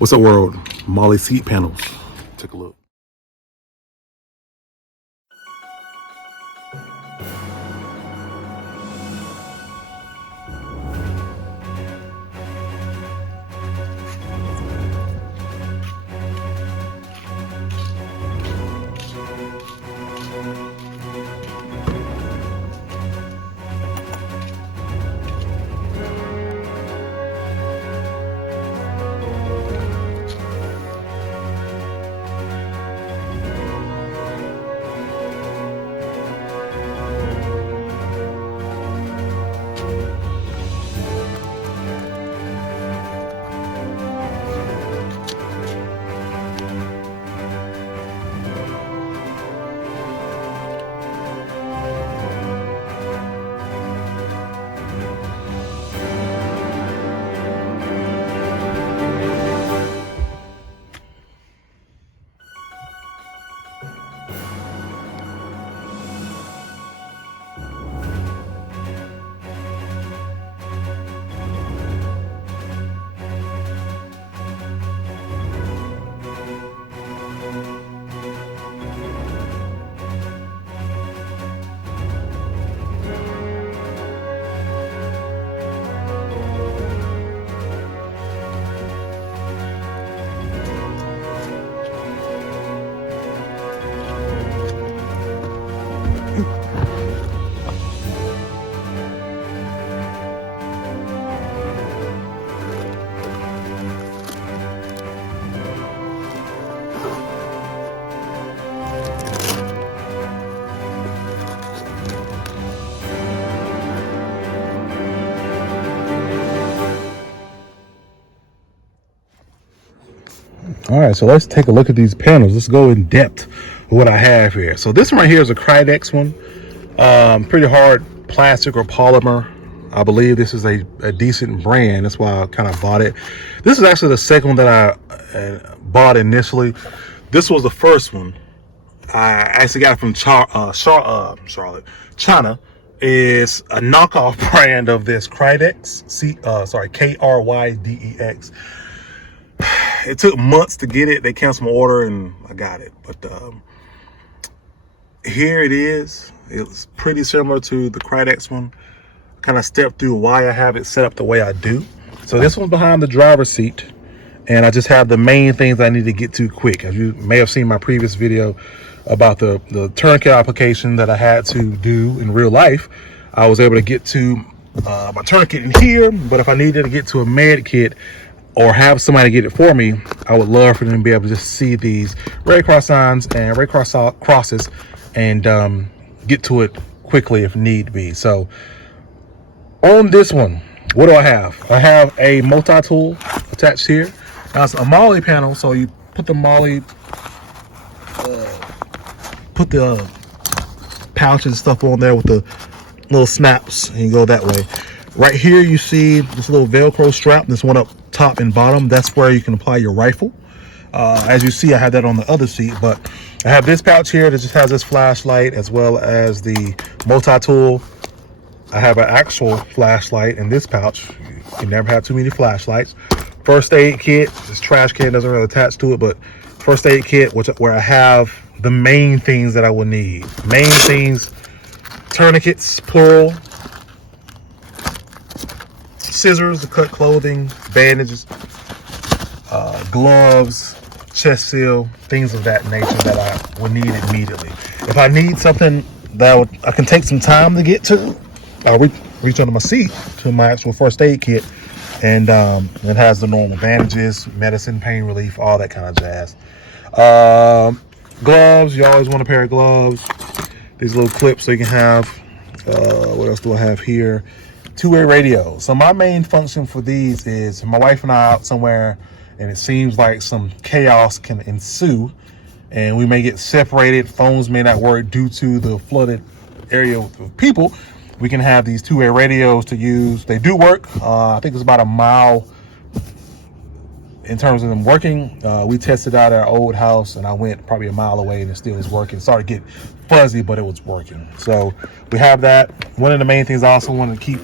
What's up, world? Molle seat panels. Take a look. All right, so let's take a look at these panels. Let's go in depth with what I have here. So this one right here is a Krydex one. Pretty hard plastic or polymer. I believe this is a decent brand. That's why I kind of bought it. This is actually the second one that I bought initially. This was the first one. I actually got it from Charlotte. China is a knockoff brand of this Krydex. Krydex. It took months to get it. They canceled my order and I got it. But here it is. It's pretty similar to the Krydex one. Kind of stepped through why I have it set up the way I do. So this one's behind the driver's seat. And I just have the main things I need to get to quick. As you may have seen my previous video about the tourniquet application that I had to do in real life, I was able to get to my tourniquet in here. But if I needed to get to a med kit, or have somebody get it for me, I would love for them to be able to just see these Red Cross signs and Red Cross crosses and get to it quickly if need be. So on this one, what do I have? I have a multi-tool attached here. Now it's a Molle panel, so you put the Molle, put the pouch and stuff on there with the little snaps, and you go that way. Right here you see this little Velcro strap, this one up top and bottom. That's where you can apply your rifle. As you see, I have that on the other seat, but I have this pouch here that just has this flashlight as well as the multi-tool. I have an actual flashlight in this pouch. You can never have too many flashlights. First aid kit. This trash can doesn't really attach to it, but first aid kit, where I have the main things that I will need. Main things: tourniquets, plural, scissors to cut clothing, bandages, gloves, chest seal, things of that nature that I would need immediately. If I need something that I can take some time to get to, I'll reach under my seat to my actual first aid kit, and it has the normal bandages, medicine, pain relief, all that kind of jazz. Gloves, you always want a pair of gloves. These little clips so you can have, what else do I have here? Two-way radio. So my main function for these is my wife and I out somewhere and it seems like some chaos can ensue and we may get separated. Phones may not work due to the flooded area of people. We can have these two-way radios to use. They do work. I think it's about a mile in terms of them working. We tested out our old house and I went probably a mile away and it still is working. It started to get fuzzy, but it was working. So we have that. One of the main things I also want to keep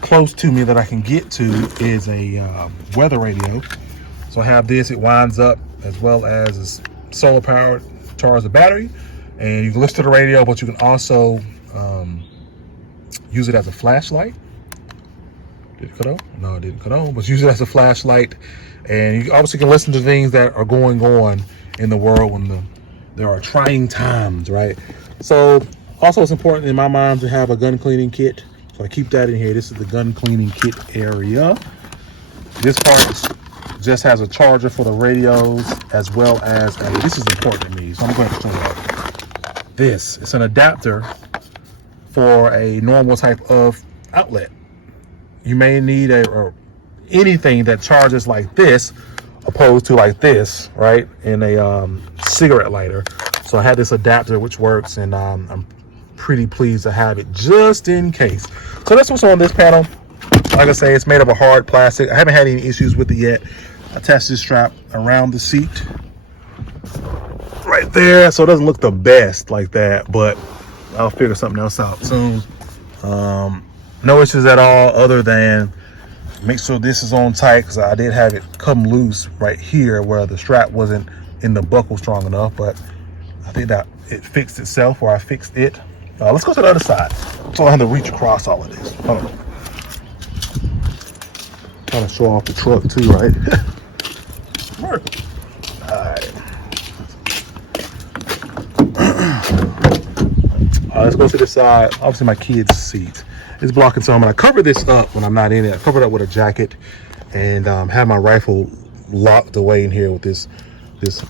close to me that I can get to is a weather radio. So I have this, it winds up as well as it's solar powered, charge the battery, and you can listen to the radio, but you can also use it as a flashlight. Did it cut on? No, it didn't cut on, but use it as a flashlight. And you obviously can listen to things that are going on in the world when there are trying times, right? So also it's important in my mind to have a gun cleaning kit. So I keep that in here. This is the gun cleaning kit area. This part just has a charger for the radios as well as this is important to me, so I'm going to show you this. It's an adapter for a normal type of outlet. You may need anything that charges like this opposed to like this, right, in a cigarette lighter. So I had this adapter which works, and I'm pretty pleased to have it just in case. So that's what's on this panel. Like I say, it's made of a hard plastic. I haven't had any issues with it yet. I attached this strap around the seat right there, so it doesn't look the best like that, but I'll figure something else out soon. No issues at all, other than make sure this is on tight, because I did have it come loose right here where the strap wasn't in the buckle strong enough, but I think that it fixed itself, or I fixed it. Let's go to the other side, so I have to reach across all of this. Hold on. Trying to show off the truck too, right? Work. All right. Let's go to the side. Obviously, my kid's seat is blocking some, and I cover this up when I'm not in it. I cover it up with a jacket, and have my rifle locked away in here with this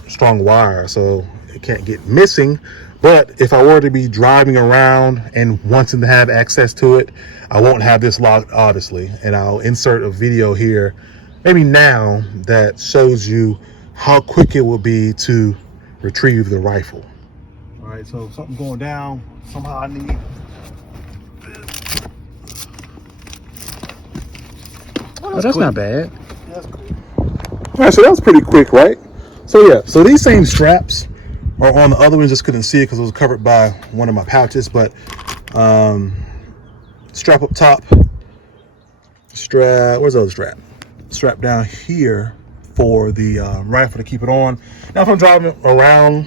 strong wire, so it can't get missing. But if I were to be driving around and wanting to have access to it, I won't have this locked, obviously. And I'll insert a video here, maybe now, that shows you how quick it will be to retrieve the rifle. All right, so something going down. Somehow I need this. Oh, that's not bad. That's cool. All right, so that was pretty quick, right? So yeah, so these same straps are on the other one. Just couldn't see it because it was covered by one of my pouches, but strap up top, strap, where's the other strap? Strap down here for the rifle to keep it on. Now if I'm driving around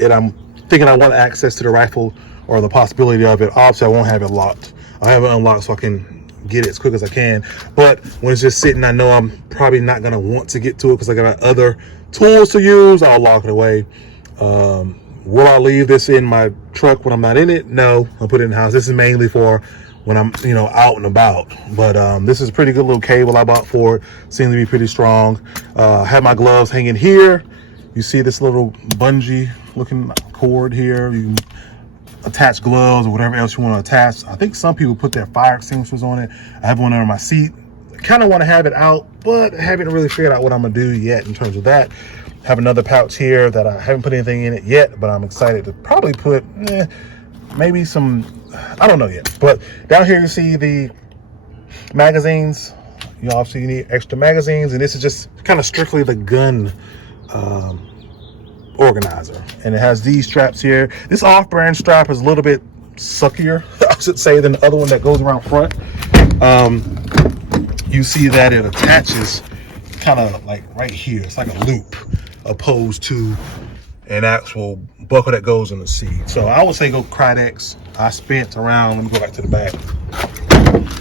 and I'm thinking I want access to the rifle or the possibility of it, obviously I won't have it locked. I'll have it unlocked so I can get it as quick as I can. But when it's just sitting, I know I'm probably not gonna want to get to it because I got other tools to use. I'll lock it away. Will I leave this in my truck when I'm not in it? No, I'll put it in the house. This is mainly for when I'm, out and about. But this is a pretty good little cable I bought for it. Seems to be pretty strong. I have my gloves hanging here. You see this little bungee looking cord here. You can attach gloves or whatever else you want to attach. I think some people put their fire extinguishers on it. I have one under my seat. I kind of want to have it out, but I haven't really figured out what I'm gonna do yet in terms of that. Have another pouch here that I haven't put anything in it yet, but I'm excited to probably put maybe some, I don't know yet. But down here you see the magazines. Obviously you need extra magazines, and this is just kind of strictly the gun organizer. And it has these straps here. This off-brand strap is a little bit suckier, I should say, than the other one that goes around front. You see that it attaches kind of like right here. It's like a loop, opposed to an actual buckle that goes in the seat. So I would say go Krydex. I spent around, let me go back to the back,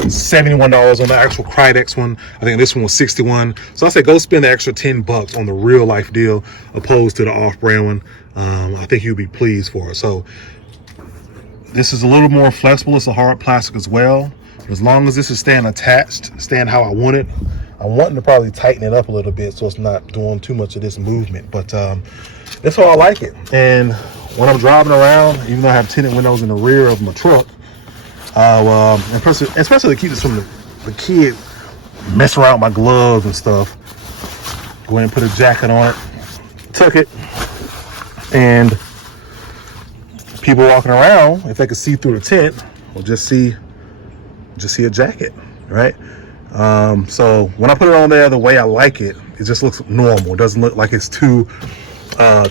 $71 on the actual Krydex one. I think this one was $61. So I say go spend the extra $10 on the real life deal opposed to the off-brand one. I think you'll be pleased for it. So this is a little more flexible. It's a hard plastic as well. As long as this is staying attached, staying how I want it. I'm wanting to probably tighten it up a little bit so it's not doing too much of this movement, but that's how I like it. And when I'm driving around, even though I have tinted windows in the rear of my truck, especially to keep this from the kid messing around with my gloves and stuff, go ahead and put a jacket on it, tuck it, and people walking around, if they could see through the tent, will just see a jacket, right? So when I put it on there the way I like it, it just looks normal. It doesn't look like it's too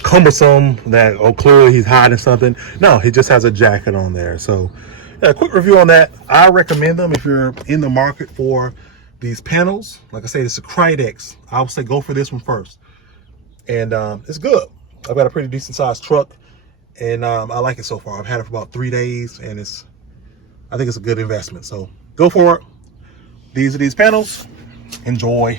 cumbersome that, oh, clearly he's hiding something. No, he just has a jacket on there. So yeah, quick review on that. I recommend them if you're in the market for these panels, like I say, it's a Cridex. I would say go for this one first. And it's good. I've got a pretty decent sized truck, and I like it so far. I've had it for about 3 days, and I think it's a good investment. So go for it. These are these panels. Enjoy.